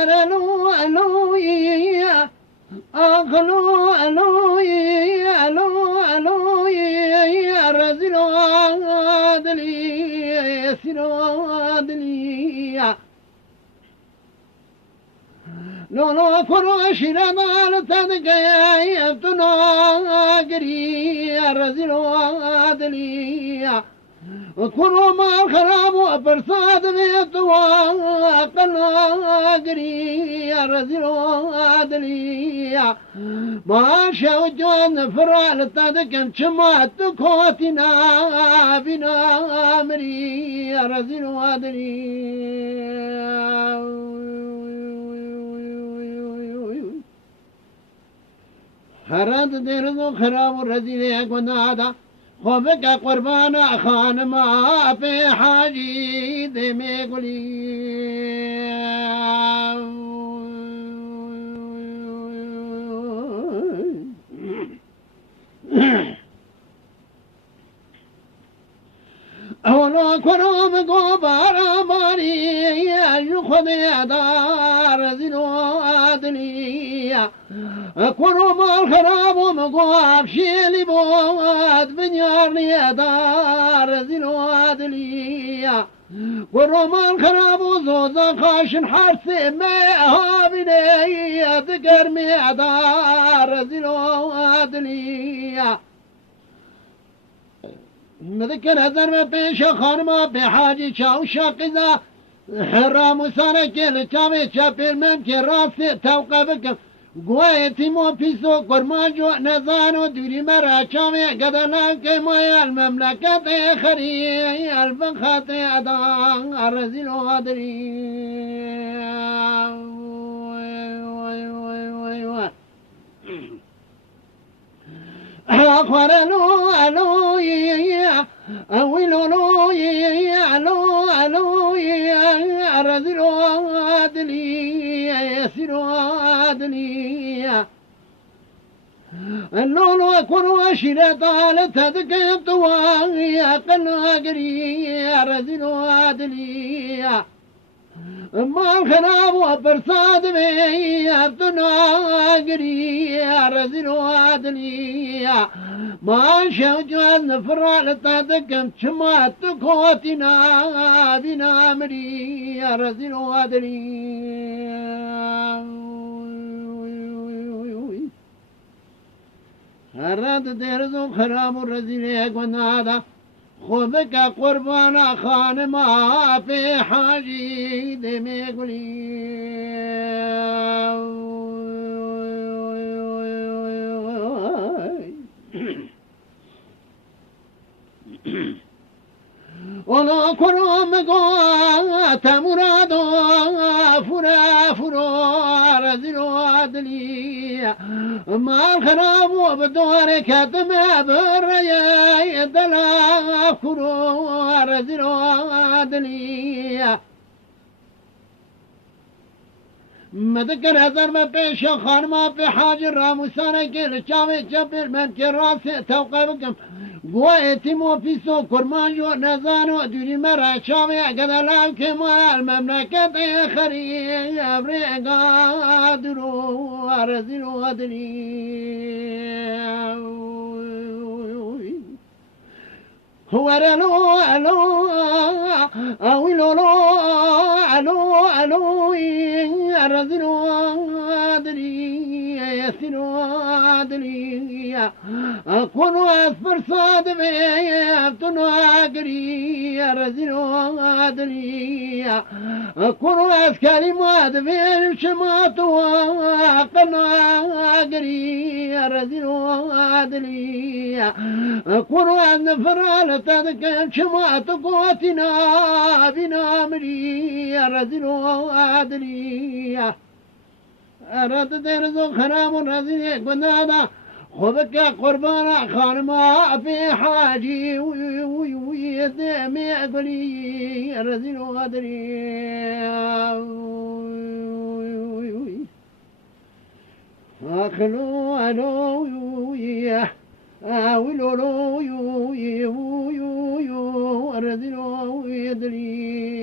ورلو ألو يا أخلو ألو يا ألو ألو يا رزلو عادلي سلو عادلي لو لو فروش رمال تدك يا يفتنا قري رزلو عادلي وكلوا ما الخراب وبرصاد بيتوا قلنا قري رزلو عادلي ما شوجون فرال تدك شمات كوتنا بنا مري رزلو عادلي هرد درزو خراب رزيل گنادا خوبك قربان خان ما في حاجي دمي قولي أولو كرم قبار ماري خذ دار زنو عدلي كرم الخراب مقاب شيلي بود بنيار دار زنو عدلي كرم الخراب زوزا خاشن حرس ما هابني ذكر دار زنو عدلي مذكر هذر ما بيش خانما بحاجي شاو شاقزا حرام وسانك لتامي شابير ممكن راسي توقفك قويتي مو بيسو قرماجو نزانو دوري مرا شامي قدنا كيما المملكة خري الفخاتي أدان الرزيلو هادري أخوارلو ألو يا أولو لو يا ألو ألو يا رزلو عدلي يسيرو عدلي اللولو أكون أشيرة لتذكب طواغي أقل أقري رزلو عدلي ما الخراب وبرصاد بي أبتنا قري رزلو عدلي ما شوجو النفر لتذكب شمات كوتنا بنا مري رزلو عدلي هرد درزو خراب الرزيل قنادا خذك قربان خان ما في حاجي دمي قولي ولا كرم قوات مرادو فرا فرا رزلو عدلي ما الخراب وبدور كتم بريا دلا فرو رزلو عدلي مذكر هذر ما بيش خان ما في حاجر راموسانا كل شامي جبر من كراس توقفكم قويتي مو في سو كرمانجو نزانو دوري مرا شامي قد لام كما المملكة خري أبريقا درو رزلو غدري هو رلو ألو أولو لو ألو ألو رزلو عدلي يسلو عدلي أكون أسفر صاد بيبتنو عقري رزلو عدلي أكون أسكالي ماد بيبشماتو أقلنا عقري رزلو عدلي أكون أنفر لتذكر شمات قوتنا بنا مري رزلو عدلي أراد درزو خرام رزيل قنادا خذك قربان خان ما في حاجي وي دمي قولي رزيل غدري أخلو ألو يا أولو يو رزيل يدري